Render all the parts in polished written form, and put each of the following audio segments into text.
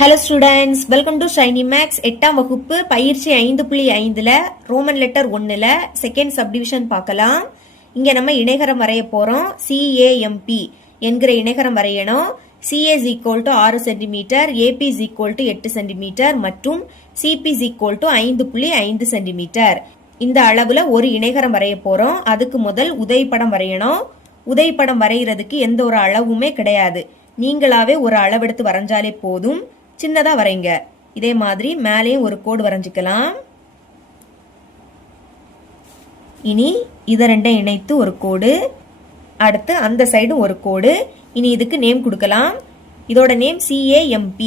Hello students, welcome to shiny maths. 8ஆம் வகுப்பு பயிற்சி 5.5ல ரோமன் லெட்டர் 1ல செகண்ட் சப்டிவிஷன் பார்க்கலாம். இங்க நம்ம இணைகரம் வரைய போறோம். CAMP என்கிற இணைகரம் வரையணும். CA is equal to 6 cm, AP is equal to 8 cm மற்றும் CP is equal to 5.5 cm. இந்த அளவுல ஒரு இணைகரம் வரைய போறோம். அதுக்கு முதல் உதவிப்படம் வரையணும். உதவிப்படம் வரைகிறதுக்கு எந்த ஒரு அளவுமே கிடையாது. நீங்களாவே ஒரு அளவெடுத்து வரைஞ்சாலே போதும். சின்னதா வரைங்க. இதே மாதிரி மேலேயும் ஒரு கோடு வரைஞ்சிக்கலாம். இனி இத ரெண்டையும் இணைத்து ஒரு கோடு, அடுத்து அந்த சைடு ஒரு கோடு. இனி இதுக்கு நேம் கொடுக்கலாம். இதோட நேம் CAMP.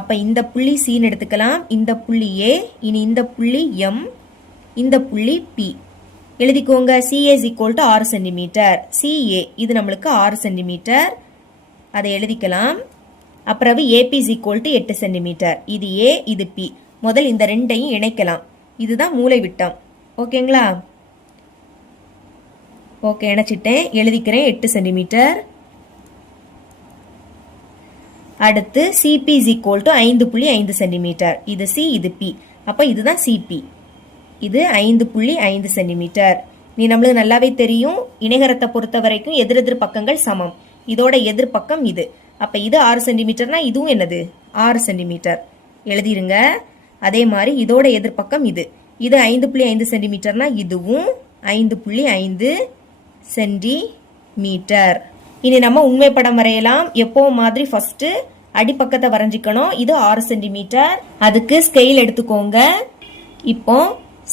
அப்ப இந்த புள்ளி C எடுத்துக்கலாம், இந்த புள்ளி A, இனி இந்த புள்ளி M, இந்த புள்ளி P எழுதிக்கோங்க. CA is equal to 6 cm. CA இது நம்மளுக்கு 6 cm, அதை எழுதிக்கலாம். அப்புறம் AP is equal to 8 cm. இது A, இது P. முதல் இந்த ரெண்டையும் இணைக்கலாம். இதுதான் மூலை விட்டம். ஓகேங்களா? ஓகே, இணைச்சிட்டேன். எழுதிக்கிறேன் 8 cm. அடுத்து CP is equal to 5.5 cm. இது C, இது P. அப்ப இதுதான் CP. இது 5.5 cm. நீ நம்மளுக்கு நல்லாவே தெரியும், இணைகரத்தை பொறுத்த வரைக்கும் எதிரெதிர் பக்கங்கள் சமம். இதோட எதிர்பக்கம் இது. அப்ப இது 6 சென்டிமீட்டர்னா இதுவும் என்னது 6 சென்டிமீட்டர் எழுதிருங்க. அதே மாதிரி இதோட எதிர்பக்கம் இது. இது 5.5 சென்டிமீட்டர்னா இதுவும் 5.5 சென்டிமீட்டர். இனி நம்ம உண்மை படம் வரையலாம். எப்பவும் மாதிரி ஃபர்ஸ்ட் அடிப்பக்கத்தை வரைஞ்சிக்கணும். இது 6 சென்டிமீட்டர். அதுக்கு ஸ்கெயில் எடுத்துக்கோங்க. இப்போ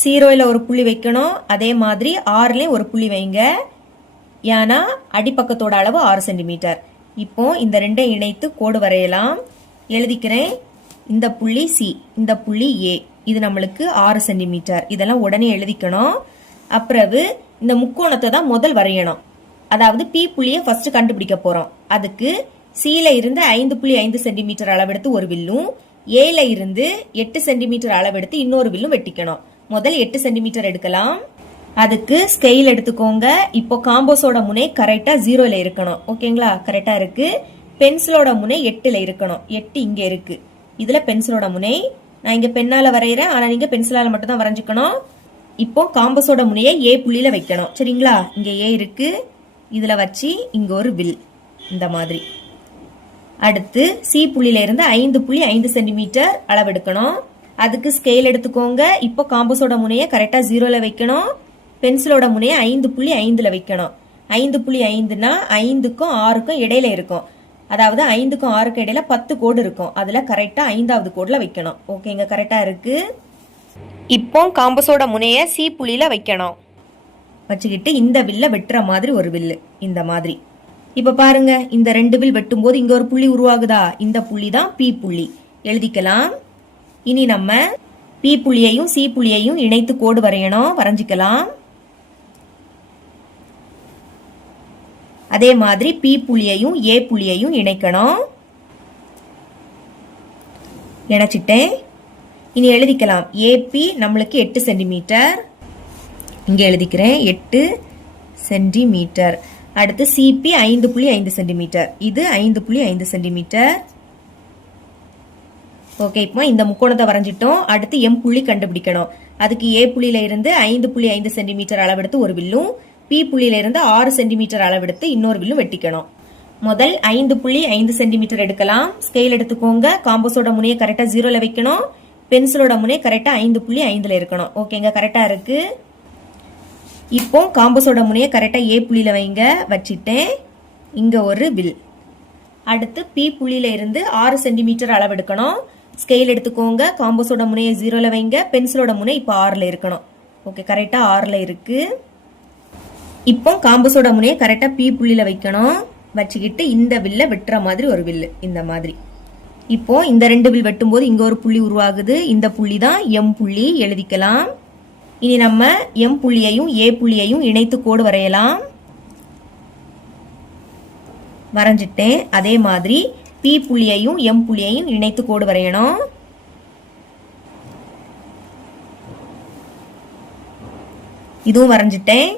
0ல ஒரு புள்ளி வைக்கணும். அதே மாதிரி 6லயும் ஒரு புள்ளி வைங்க. ஏன்னா அடிப்பக்கத்தோட அளவு 6 சென்டிமீட்டர். இப்போ இந்த ரெண்டையும் இணைத்து கோடு வரையலாம். எழுதிக்கிறேன். இந்த புள்ளி C, இந்த புள்ளி A, இது நம்மளுக்கு 6 சென்டிமீட்டர். இதெல்லாம் உடனே எழுதிக்கணும். அப்புறம் இந்த முக்கோணத்தை தான் முதல் வரையணும். அதாவது P புள்ளியை ஃபர்ஸ்ட் கண்டுபிடிக்க போறோம். அதுக்கு Cல இருந்து 5.5 சென்டிமீட்டர் அளவெடுத்து ஒரு வில்லும், Aல இருந்து 8 சென்டிமீட்டர் அளவெடுத்து இன்னொரு வில்லும் வெட்டிக்கணும். முதல் 8 சென்டிமீட்டர் எடுக்கலாம். அதுக்கு ஸ்கெயில் எடுத்துக்கோங்க. இப்போ காம்போஸோட முனை கரெக்டா 0ல இருக்கணும். ஓகேங்களா? கரெக்டா இருக்கு. பென்சிலோட முனை 8ல இருக்கணும். 8 இங்க இருக்கு. இதுல பென்சிலோட முனை நான் இங்க பெண்ணால வரைகிறேன். ஆனா நீங்க பென்சிலால மட்டும் தான் வரைஞ்சுக்கணும். இப்போ காம்போஸோட முனையை A புள்ளியில வைக்கணும். சரிங்களா? இங்க A இருக்கு. இதுல வச்சு இங்க ஒரு வில் இந்த மாதிரி. அடுத்து C புள்ளியில இருந்து 5.5 சென்டிமீட்டர் அளவெடுக்கணும். அதுக்கு ஸ்கெயில் எடுத்துக்கோங்க. இப்போ காம்போஸோட முனையை கரெக்டா 0ல வைக்கணும். பென்சிலோட முனையை 5.5ல வைக்கணும். 5.5னா 5க்கும் 6க்கும் இடையில இருக்கும். அதாவது 5க்கும் 6க்கும் இடையில 10 கோடு இருக்கும். அதுல கரெக்டா 5வது கோடுல வைக்கணும். ஓகேங்க, கரெக்டா இருக்கு. இப்போ காம்பஸோட முனையை C புள்ளியில வைக்கணும். வச்சுக்கிட்டு இந்த வில்ல வெட்டுற மாதிரி ஒரு வில்லு இந்த மாதிரி. இப்ப பாருங்க, இந்த ரெண்டு வில் வெட்டும் போது இங்க ஒரு புள்ளி உருவாகுதா? இந்த புள்ளி தான் P புள்ளி. எழுதிக்கலாம். இனி நம்ம P புள்ளியையும் C புள்ளியையும் இணைத்து கோடு வரையணும். வரைஞ்சிக்கலாம். அதே மாதிரி P புள்ளியையும் A புள்ளியையும் இணைக்கணும். இணைச்சிட்டேன். இனி எழுதிக்கலாம். AP நம்மளுக்கு 8 சென்டிமீட்டர். இங்க எழுதிக்கிறேன் 8 சென்டிமீட்டர். அடுத்து CP 5.5 சென்டிமீட்டர். இது 5.5 சென்டிமீட்டர். ஓகே, இப்போ இந்த முக்கோணத்தை வரைஞ்சிட்டோம். அடுத்து M புள்ளி கண்டுபிடிக்கணும். அதுக்கு A புள்ளியில இருந்து 5.5 சென்டிமீட்டர் அளவெடுத்து ஒரு வில்லும், P புள்ளியில இருந்து 6 சென்டிமீட்டர் அளவெடுத்து இன்னொரு வில்லும் வெட்டிக்கணும். முதல் 5.5 சென்டிமீட்டர் எடுக்கலாம். ஸ்கெயில் எடுத்துக்கோங்க. காம்போஸோட முனையை கரெக்டா 0ல வைக்கணும். பென்சிலோட முனை கரெக்டா 5.5ல இருக்கணும். ஓகேங்க, கரெக்டா இருக்கு. இப்போ காம்போஸோட முனையை கரெக்டா A புள்ளியில வைங்க. வச்சிட்டேன். இங்க ஒரு வில். அடுத்து P புள்ளியில இருந்து 6 சென்டிமீட்டர் அளவெடுக்கணும். ஸ்கெயில் எடுத்துக்கோங்க. காம்போஸோட முனையை 0ல வைங்க. பென்சிலோட முனை இப்போ 6ல இருக்கணும். ஓகே, கரெக்டா 6ல இருக்கு. இப்போ காம்போஸோட முனையை கரெக்டா P புள்ளியில வைக்கணும். வச்சுக்கிட்டு இந்த வில்ல வெட்டுற மாதிரி ஒரு வில்லு இந்த மாதிரி. இப்போ இந்த ரெண்டு வில் வெட்டும் போது இங்க ஒரு புள்ளி உருவாகுது. இந்த புள்ளி தான் M புள்ளி. எழுதிக்கலாம். இனி நம்ம M புள்ளியையும் A புள்ளியையும் இணைத்து கோடு வரையலாம். வரைஞ்சிட்டேன். அதே மாதிரி P புள்ளியையும் M புள்ளியையும் இணைத்து கோடு வரையணும். இதுவும் வரைஞ்சிட்டேன்.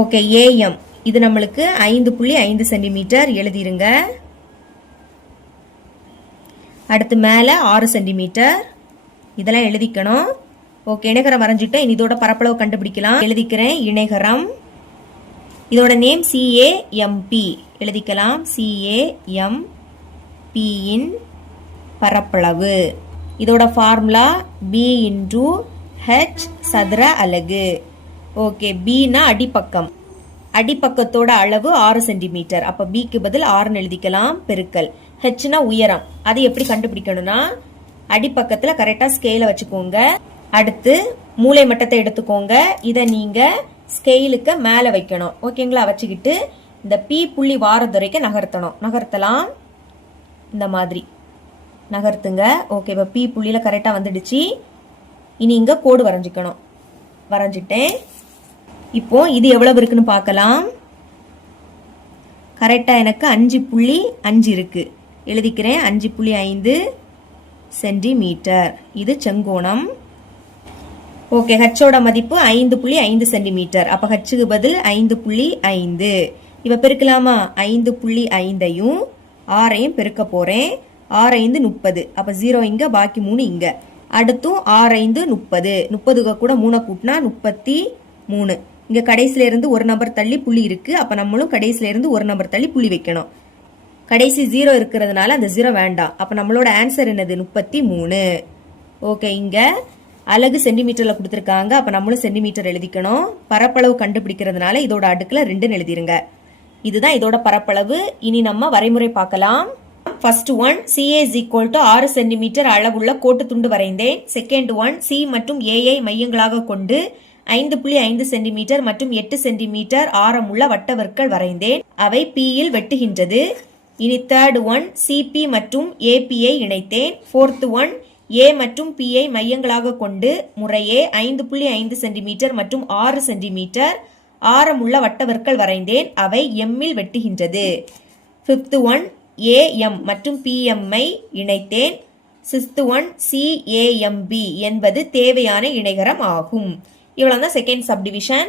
ஓகே, AM இது நம்மளுக்கு 5.5 சென்டிமீட்டர் எழுதிருங்க. அடுத்து மேலே 6 சென்டிமீட்டர். இதெல்லாம் எழுதிக்கணும். ஓகே, இணைகரம் வரைஞ்சிட்டோம். இனி இதோட பரப்பளவு கண்டுபிடிக்கலாம். எழுதிக்கிறேன். இணைகரம், இதோட நேம் CAMP எழுதிக்கலாம். CAMP இன் பரப்பளவு. இதோட ஃபார்முலா B × H சதுர அலகு. ஓகே, Bனா அடிப்பக்கம். அடிப்பக்கத்தோட அளவு 6 சென்டிமீட்டர். அப்ப Bக்கு பதில் 6 எழுதிக்கலாம். பெருக்கல் Hனா உயரம். அது எப்படி கண்டுபிடிக்கணும்னா அடிப்பக்கத்துல கரெக்டா ஸ்கேல வச்சுக்கோங்க. அடுத்து மூலை மட்டத்தை எடுத்துக்கோங்க. இதை நீங்க ஸ்கேலுக்கு மேல வைக்கணும். ஓகேங்களா? வச்சுக்கிட்டு இந்த P புள்ளி வாரது வரைக்கும் நகர்த்தலாம். இந்த மாதிரி நகர்த்துங்க. ஓகே, இப்போ P புள்ளியில கரெக்டா வந்துடுச்சு. இனி இங்க கோடு வரைஞ்சிக்கணும். வரைஞ்சிட்டேன். இப்போ இது எவ்வளவு இருக்குன்னு பார்க்கலாம். கரெக்டா எனக்கு 5.5 இருக்கு. எழுதிக்கிறேன். 5.5 சென்டிமீட்டர். இது செங்கோணம். ஓகே, ஹச்சோட மதிப்பு 5.5 சென்டிமீட்டர். அப்ப ஹச்சுக்கு பதில் 5.5. இப்ப பெருக்கலாமா? 5.5ஐயும் 6ஐயும் பெருக்க போறேன். 6 5 30. அப்ப 0 இங்க, பாக்கி 3 இங்க. அடுத்தும் 6 5 30. 30 கூட 3 கூட்டினா 33. இங்க கடைசில இருந்து ஒரு நம்பர் தள்ளி புள்ளி இருக்கு. அப்ப நம்மளும் கடைசில இருந்து ஒரு நம்பர் தள்ளி புள்ளி வைக்கணும். கடைசி 0 இருக்கிறதுனால அந்த 0 வேண்டாம். அப்ப நம்மளோட ஆன்சர் என்னது? 33. ஓகே, இங்க அலகு சென்டிமீட்டர்ல கொடுத்துருக்காங்க. அப்ப நம்மளும் சென்டிமீட்டர் எழுதிக்கணும். பரப்பளவு கண்டுபிடிக்கிறதுனால இதோட அடுக்குல 2 எழுதிருங்க. இதுதான் இதோட பரப்பளவு. இனி நம்ம வரைமுறை பார்க்கலாம். ஃபர்ஸ்ட் ஒன், CA = 6 சென்டிமீட்டர் அளவுள்ள கோட்டு துண்டு வரைந்தேன். செகண்ட் ஒன், C மற்றும் Aஐ மையங்களாக கொண்டு 5.5 சென்டிமீட்டர் மற்றும் 8 சென்டிமீட்டர் ஆரமுள்ள வட்டவர்கள் வரைந்தேன். அவை Pயில் வெட்டுகின்றது. இனி தேர்ட் ஒன், CP மற்றும் APஐ இணைத்தேன். ஃபோர்த் ஒன், A மற்றும் Pஐ மையங்களாக கொண்டு முறையே 5.5 சென்டிமீட்டர் மற்றும் 6 சென்டிமீட்டர் ஆரமுள்ள வட்டவர்கள் வரைந்தேன். அவை Mஇல் வெட்டுகின்றது. ஃபிஃப்த் ஒன், AM மற்றும் PMஐ இணைத்தேன். சிக்ஸ்த் ஒன், CAMB என்பது தேவையான இணைகரம் ஆகும். இவ்வளவுதான் செகண்ட் சப்டிவிஷன்.